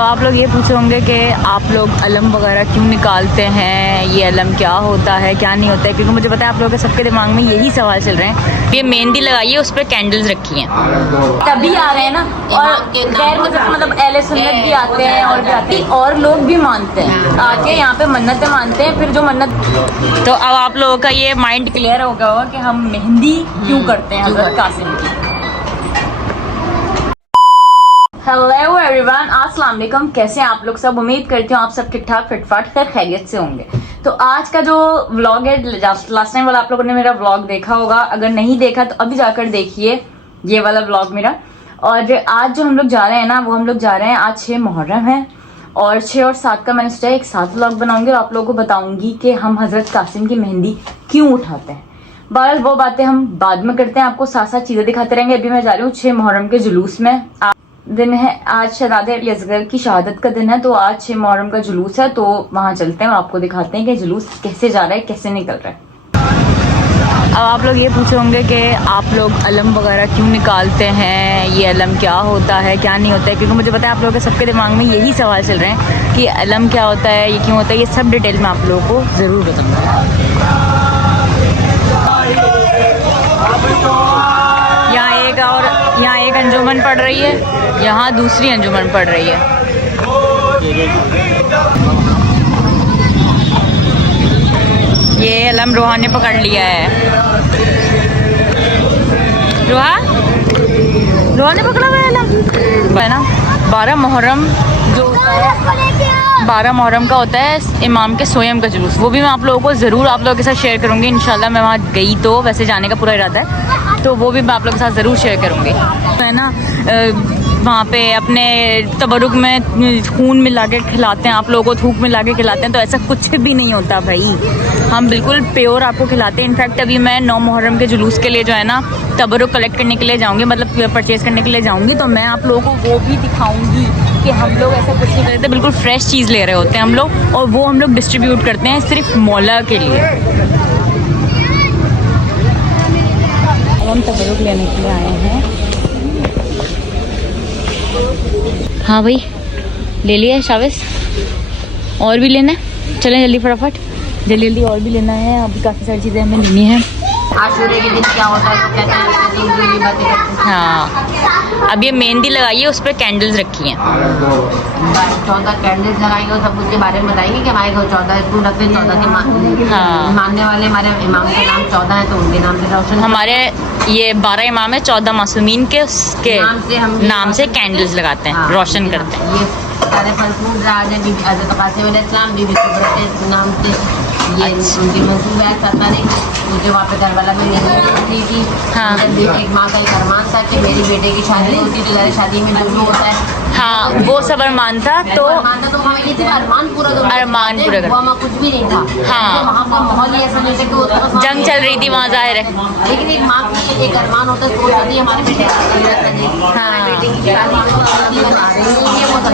आप लोग ये पूछे होंगे कि आप लोग अलम वगैरह क्यों निकालते हैं, ये अलम क्या होता है क्या नहीं होता है, क्योंकि मुझे पता है आप लोगों के सबके दिमाग में यही सवाल चल रहे हैं। ये मेहंदी लगाई है, उस पर कैंडल्स रखी हैं, तभी आ रहे हैं ना। और गैर मतलब अहले सुन्नत भी आते हैं और भी आते हैं और लोग भी मानते हैं, आके यहाँ पे मन्नतें मानते हैं। फिर जो मन्नत, तो अब आप लोगों का ये माइंड क्लियर हो गया होगा कि हम मेहंदी क्यों करते हैं हज़रत कासिम की। हेलो एवरीवन, अस्सलाम वालेकुम। कैसे हैं आप लोग सब? उम्मीद करती हूँ आप सब ठीक ठाक फिटफाट खैर खैरियत से होंगे। तो आज का जो व्लॉग है, लास्ट टाइम वाला आप लोगों ने मेरा व्लॉग देखा होगा, अगर नहीं देखा तो अभी जाकर देखिए ये वाला व्लॉग मेरा। और आज जो हम लोग जा रहे हैं ना, वो हम लोग जा रहे हैं, आज 6 मुहर्रम है और 6 और 7 का मैंने सोचा एक साथ व्लॉग बनाऊंगी और आप लोगों को बताऊंगी कि हम हजरत कासिम की मेहंदी क्यों उठाते हैं। बहरहाल वो बातें हम बाद में करते हैं, आपको साथ साथ चीजें दिखाते रहेंगे। अभी मैं जा रही हूँ 6 मुहर्रम के जुलूस में। दिन है आज, शहजादे अली असगर की शहादत का दिन है, तो आज 6 मुहर्रम का जुलूस है, तो वहां चलते हैं और आपको दिखाते हैं कि जुलूस कैसे जा रहा है, कैसे निकल रहा है। अब आप लोग ये पूछे होंगे कि आप लोग अलम वगैरह क्यों निकालते हैं, ये अलम क्या होता है क्या नहीं होता है, क्योंकि मुझे पता है आप लोगों के सबके दिमाग में यही सवाल चल रहे हैं कि अलम क्या होता है, ये क्यों होता है। ये सब डिटेल में आप लोगों को ज़रूर बताऊँगा। यहाँ एक अंजुमन पढ़ रही है, यहाँ दूसरी अंजुमन पढ़ रही है। ये अलम रोहा ने पकड़ लिया है। रोहा ने पकड़ा हुआ है अलम, है ना। 12 मुहर्रम जो होता है, 12 मुहर्रम का होता है इमाम के सोयम का जुलूस। वो भी मैं आप लोगों को ज़रूर आप लोगों के साथ शेयर करूँगी इंशाल्लाह। मैं वहाँ गई तो वैसे जाने का पूरा इरादा है, तो वो भी मैं आप लोगों के साथ ज़रूर शेयर करूँगी, है ना। वहाँ पे अपने तबरुक में खून मिला के खिलाते हैं, आप लोगों को थूक मिला के खिलाते हैं, तो ऐसा कुछ भी नहीं होता भाई। हम बिल्कुल प्योर आपको खिलाते हैं। इनफैक्ट अभी मैं 9 मुहर्रम के जुलूस के लिए जो है ना, तबरुक कलेक्ट करने के लिए जाऊँगी, मतलब परचेज़ करने के लिए जाऊँगी, तो मैं आप लोगों को वो भी दिखाऊँगी कि हम लोग ऐसा कुछ नहीं करते, बिल्कुल फ्रेश चीज़ ले रहे होते हैं हम लोग, और वो हम लोग डिस्ट्रीब्यूट करते हैं सिर्फ मौला के लिए। हम तबरुक लेने के लिए आए हैं। हाँ भाई, ले लिया है शाविस, और भी लेना है, चलें जल्दी फटाफट, जल्दी जल्दी और भी लेना है। अभी काफ़ी सारी चीज़ें हमें लेनी है। आशूरे के दिन क्या होता है, कहते हैं। हाँ, अब ये मेहंदी लगाई है, उस पर कैंडल्स रखी हैं। 14 कैंडल्स लगाएंगे और सब उसके बारे में बताएंगे कि हमारे घर 14 स्कूल रखते हैं, 14 के मानने वाले हमारे इमाम के नाम 14 है, तो उनके नाम से रोशन। हमारे ये 12 इमाम है, 14 मासूमीन के उसके नाम से कैंडल्स लगाते हैं, रोशन करते हैं। ये सारे फल फ्रूट राज है, बीबी हज़रत कासिम अलैहिस्सलाम, बीबी कुबरा के नाम से ये उनकी मंसूबा है। 7 तारीख मुझे वहाँ पे करबला में नहीं थी। हाँ, एक माँ का एक अरमान था कि मेरी बेटे की शादी होती, तो ज़रा शादी में जो होता है, हाँ वो सब अरमान था, तो हमें ये सिर्फ अरमान पूरा कर, वहाँ कुछ भी नहीं था। हाँ, वहाँ का माहौल ही ऐसा नहीं था कि जंग चल रही थी वहाँ, जाहिर है। लेकिन एक माँ की एक अरमान होता है, सोच होती है हमारे बेटे की बेटे की शादी बना रही है, ये वो सब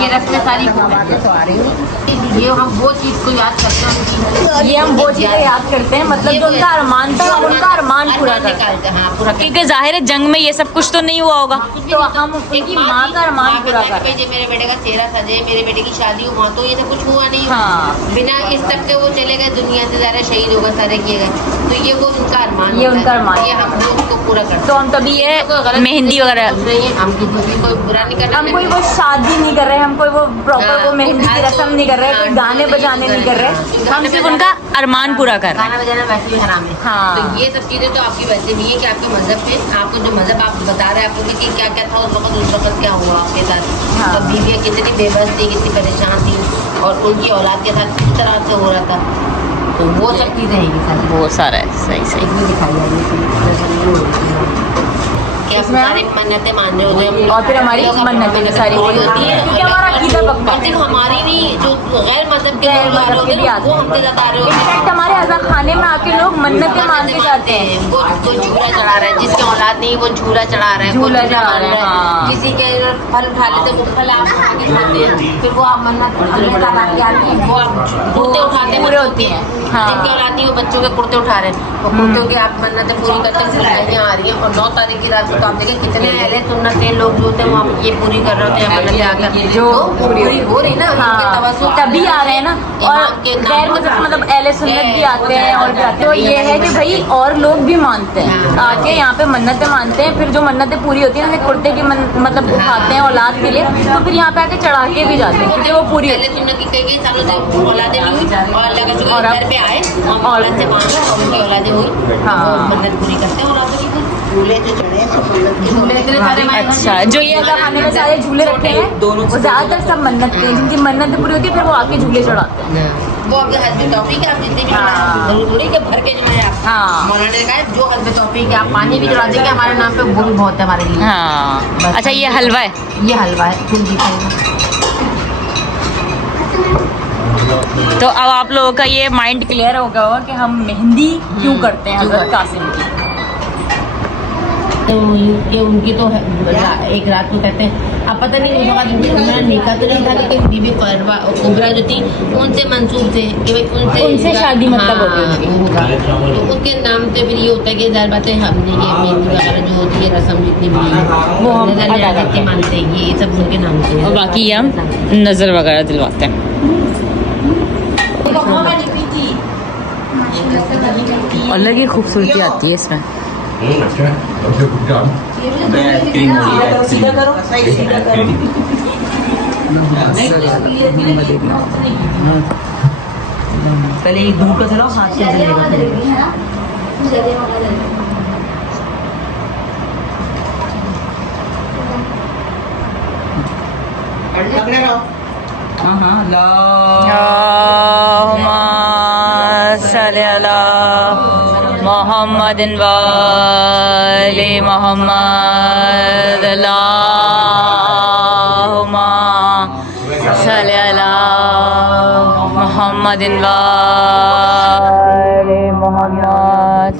ये रस्में सारी बातें तो आ रही हैं। ये हम वो चीज़ को याद करते हैं, ये हम वो चीज़ें याद करते हैं, मतलब जो उनका अरमान था उनका अरमान पूरा करते हैं। हाँ पूरा, क्योंकि जाहिर है जंग में ये सब कुछ तो नहीं हुआ होगा, तो हम उनकी माँ का अरमान पूरा करते हैं। मेरे बेटे का चेहरा सजे, मेरे बेटे की शादी हुआ, तो ये सब कुछ हुआ नहीं। हाँ, बिना इस सब के वो चले गए दुनिया से, ज़्यादा शहीद होगा, सारे किए गए, तो ये वो उनका अरमान, ये उनका अरमान, ये हम लोग को पूरा करते हैं। तो हम तभी ये मेहंदी वगैरह, हम किसी को बुरा नहीं कर रहे, हम कोई वो शादी नहीं कर रहे, हम कोई वो प्रॉपर वो मेहंदी की रस्म नहीं कर रहे, कोई गाने बजाने नहीं कर रहे, हम सिर्फ उनका अरमान पूरा कर रहे हैं। गाना बजाना वैसे भी हराम है। हाँ, तो ये सब चीज़ें तो आपकी वजह नहीं है कि आपके मजहब पे, आपको जो मजहब आप बता रहे हैं आपको कि क्या क्या था उस वक्त क्या हुआ आपके साथ। हाँ, तो बीवियाँ कितनी बेबस थी, कितनी परेशान थी, और उनकी औलाद के साथ किस तरह से हो रहा था, तो वो सब चीज़ें हैं सर, वो सारा है। सही सही इसमें दिखाई जाएगी कि हम सारी मन्नतें मान रहे होते हैं, और फिर हमारी मन्नतें सारी पूरी होती है, क्योंकि हमारा अकीदा पक्का है। सिर्फ हमारी नहीं, जो गैर मजहब के गैर लोग आ रहे मजहब के भी होते हैं, आते वो हैं। हमसे ज्यादा आ रहे होते हैं। इनफैक्ट हमारे अज़ा खाने में आके लोग मन्नतें मांगते जाते हैं। वो झूला चढ़ा रहा है, जिसके औलाद नहीं वो झूला चढ़ा रहा है, वो झूला चढ़ा मान रहा है, हाँ। किसी के फल उठा लेते हैं, वो फल आप उठा के खाते हैं, फिर वो आप मन्नत लेकर आके आती है, वो आप कुर्ते उठाते हैं, पूरे होती हैं, हाँ। जिनके औलाद नहीं वो बच्चों के कुर्ते उठा रहे हैं, वो कुर्तों की आप मन्नतें पूरी करते हैं, मिठाइयाँ आ रही हैं। और 9 तारीख की रात को तो आप देखें कितने अहले सुन्नतें लोग जो होते हैं वो आप ये पूरी कर रहे होते हैं मन्नतें आकर, जो तो पूरी हो रही ना, उनके हाँ, तवज्जुह तभी आ रहे हैं ना। और इमाम के नाम गैर पर मजहब आ मतलब रहे हैं। अहले सुन्नत भी आते हैं और भी आते हैं। तो ये है कि भाई और लोग भी मानते हैं, आके यहाँ पे मन्नतें मानते हैं, फिर जो मन्नतें पूरी होती हैं ना, कुर्ते की मतलब उठाते हैं औलाद के लिए, तो फिर यहाँ पे आके चढ़ा के भी जाते हैं क्योंकि वो पूरी पहले सुन्नत की कई सालों से औलादें नहीं हुई और अल्लाह का शुक्र और अब- घर पे आए और औलाद से मांगा और उनकी औलादें हुई, हाँ। वो मन्नत पूरी करते हैं। और आप देखिए झूले जो चढ़े हैं सब मन्नत के झूले इतने सारे हमारे घर अच्छा, में- जो ये अगर खाने में सारे झूले रखे हैं वो ज्यादातर सब मन्नत के हैं, जिनकी मन्नत पूरी होती है फिर वो आके झूले चढ़ाते हैं। वो आपके हस्बैंड तौफीक है, आप जितने भी हाँ। जरूर थोड़ी कि भर के जो है आप हाँ। मौलाना ने कहा है, जो हस्बैंड तौफीक है आप पानी भी चढ़ा देंगे हमारे नाम पे, वो भी बहुत है हमारे लिए। हाँ, अच्छा ये हलवा है। ये हलवा है फूल की खीर। तो अब आप लोगों का ये माइंड क्लियर हो गया होगा कि हम मेहंदी क्यों करते हैं क्यों हजरत करते हैं। कासिम की। तो ये उनकी तो एक रात को कहते हैं, अब पता नहीं उस वक्त मेरा निकाह तो नहीं था, लेकिन बीबी परवा कुबरा जो थी उनसे मंसूब थे कि भाई उनसे शादी मतलब हो गई थी। होगा, तो उनके नाम से फिर ये होता है कि ज़ाहिर बात है हमने ये मेहंदी वगैरह जो होती है रस्म जितनी भी वो हम नजर अदा न्याज करते के मानते हैं, ये सब उनके नाम से है। और बाकी हम नज़र वगैरह दिलवाते हैं। अलग ही खूबसूरती आती है इसमें। अच्छा, सबसे कुछ काम क्रीम हो रही है सीधा करो सीधा करो पहले एक दूर का चलाओ हाथ से चलेगा हाँ हाँ मोहम्मदिन वाले मोहम्मद अल्लाहुम्मा सल्ली अला मोहम्मदिन वाले मोहम्मद।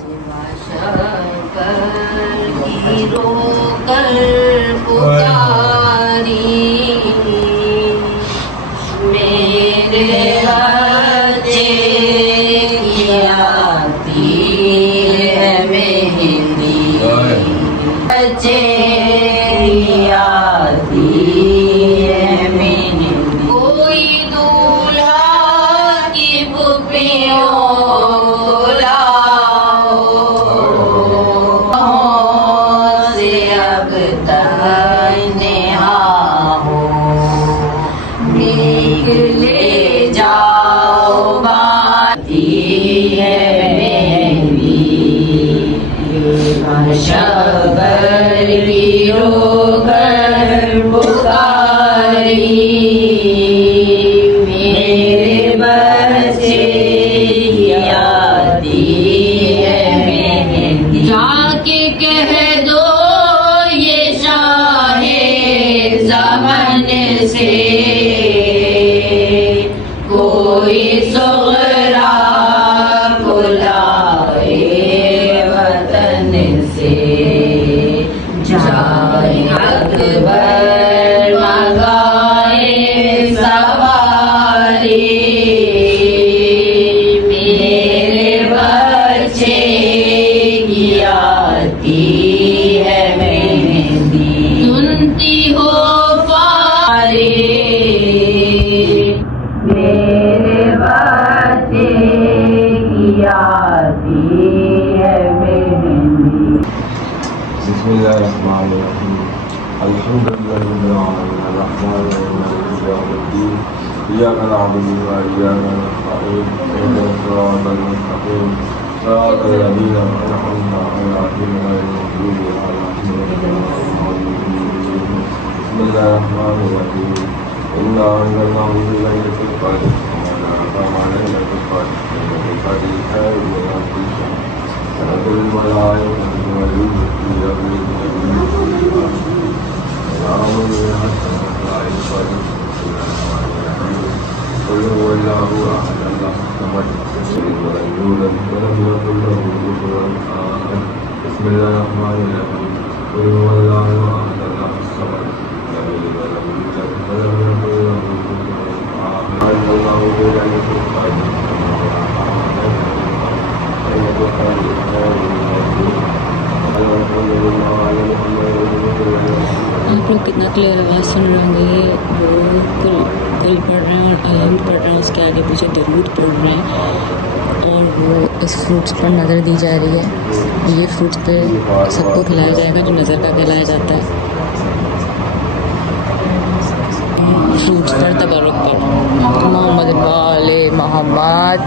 कोई दूल्हा की पुपियों से अब तक हो ले जाओ बाती है शबर की रोकर पुकारी मेरे बच्चे की आती है मेहंदी। जाके कह दो ये शाहे ज़मान से कोई सुगरा बुलाए वतन से जाए अकबर मगाए सवारी मेरे बच्चे की आती है मेहंदी। सुनती हो पारी मेरे बच्चे की आती है मेहंदी। बिस्मिल्लाहिर्रहमानिर्रहीम अल्हम्दुलिल्लाहि रब्बिल आलमीन अर्रहमानिर्रहीम मालिकि यौमिद्दीन इय्याका नअबुदु व इय्याका नस्तईन इहदिnas सिरातल मुस्तक़ीम सिरातल लज़ीना अनअमता अलैहिम गैरिल मग़्दूबि अलैहिम वलद्दालीन। बिस्मिल्लाहिर्रहमानिर्रहीम इन्ना अंज़लनाहु फ़ी लैलतिल क़द्र वमा अद्राका मा लैलतुल क़द्र लैलतुल क़द्रि खैरुम मिन अल्फ़ि शहर तनज़्ज़ुलुल मलाइकतु वर-रूह फ़ीहा बिइज़नि रब्बिहिम सलामुन हिय हत्ता मत्लa'il फ़ज्र। बिस्मिल्लाहिर्रहमानिर्रहीम कुल्लु आप लोग कितना क्लियर आवाज़ सुन रहे होंगे। ये वो कुल पढ़ रहे हैं और अलहम्द पढ़ रहे हैं, उसके आगे पीछे दरूद पढ़ रहे हैं और वो इस फ्रूट्स पर नज़र दी जा रही है। ये फ्रूट्स पे सबको खिलाया जाएगा जो नज़र का खिलाया जाता है। फ्रूट्स पर तबरुक पर मोहम्मद वाले मोहम्मद।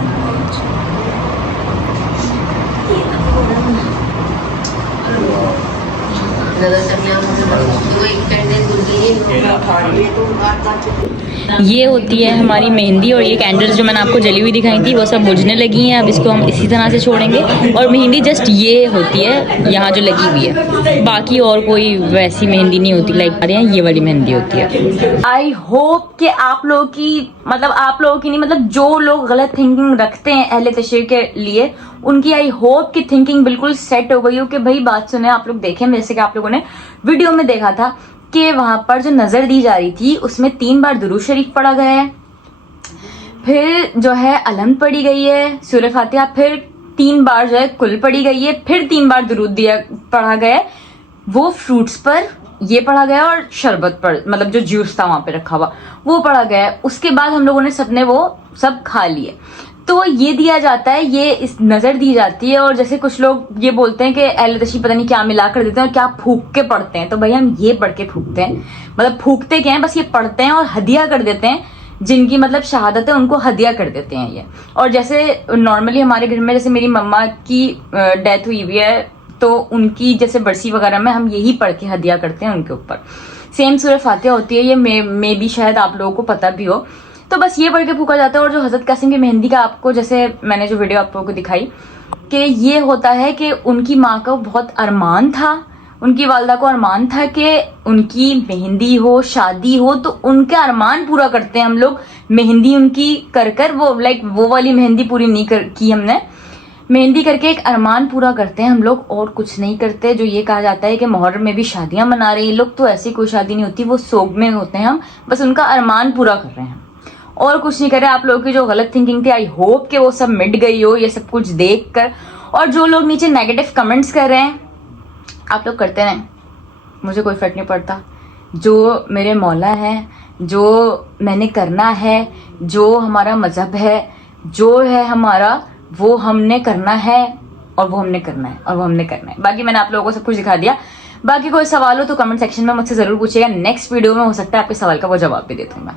ये होती है हमारी मेहंदी और ये कैंडल्स जो मैंने आपको जली हुई दिखाई थी वो सब बुझने लगी हैं। अब इसको हम इसी तरह से छोड़ेंगे और मेहंदी जस्ट ये होती है यहाँ जो लगी हुई है, बाकी और कोई वैसी मेहंदी नहीं होती। लाइक ये वाली मेहंदी होती है। आई होप कि आप लोगों की मतलब जो लोग गलत थिंकिंग रखते हैं अहले तशरीह के लिए, उनकी आई होप की थिंकिंग बिल्कुल सेट हो गई हो कि भाई बात सुने। आप लोग देखें, जैसे कि आप लोगों ने वीडियो में देखा था कि वहां पर जो नजर दी जा रही थी उसमें 3 बार दुरूद शरीफ पढ़ा गया है, फिर जो है अलहम्द पढ़ी गई है, सूरह फातिहा, फिर 3 बार जो है कुल पढ़ी गई है, फिर 3 बार दुरूद पढ़ा गया है। वो फ्रूट्स पर ये पढ़ा गया और शरबत पर, मतलब जो जूस था वहां पे रखा हुआ वो पढ़ा गया है। उसके बाद हम लोगों ने सबने वो सब खा लिए। तो ये दिया जाता है, ये इस नजर दी जाती है। और जैसे कुछ लोग ये बोलते हैं कि अहले तशरीह पता नहीं क्या मिला कर देते हैं और क्या फूक के पढ़ते हैं, तो भाई हम ये पढ़ के फूकते हैं। मतलब फूकते क्या है, बस ये पढ़ते हैं और हदिया कर देते हैं। जिनकी मतलब शहादत है उनको हदिया कर देते हैं ये। और जैसे नॉर्मली हमारे घर में जैसे मेरी मम्मा की डेथ हुई हुई है तो उनकी जैसे बरसी वगैरह में हम यही पढ़ के हदिया करते हैं उनके ऊपर। सेम सूरह फातिहा होती है, ये मे भी शायद आप लोगों को पता भी हो। तो बस ये पढ़ के फूका जाता है। और जो हजरत कासिम की मेहंदी का आपको जैसे मैंने जो वीडियो आप लोगों को दिखाई कि ये होता है कि उनकी माँ का बहुत अरमान था, उनकी वालदा को अरमान था कि उनकी मेहंदी हो, शादी हो, तो उनका अरमान पूरा करते हैं हम लोग। मेहंदी उनकी कर वो वो वाली मेहंदी पूरी नहीं की हमने, मेहंदी करके एक अरमान पूरा करते हैं हम लोग, और कुछ नहीं करते। जो ये कहा जाता है कि मुहर्रम में भी शादियां मना रहे हैं लोग, तो ऐसी कोई शादी नहीं होती, वो सोग में होते हैं। हम बस उनका अरमान पूरा कर रहे हैं और कुछ नहीं कर रहे। आप लोगों की जो गलत थिंकिंग थी, आई होप कि वो सब मिट गई हो ये सब कुछ देख कर। और जो लोग नीचे नेगेटिव कमेंट्स कर रहे हैं, आप लोग करते रहें, मुझे कोई फर्क नहीं पड़ता। जो मेरे मौला हैं, जो मैंने करना है, जो हमारा मजहब है, जो है हमारा, वो हमने करना है और वो हमने करना है और वो हमने करना है। बाकी मैंने आप लोगों को सब कुछ दिखा दिया। बाकी कोई सवाल हो तो कमेंट सेक्शन में मुझसे जरूर पूछिएगा। नेक्स्ट वीडियो में हो सकता है आपके सवाल का वो जवाब भी दे दूंगा।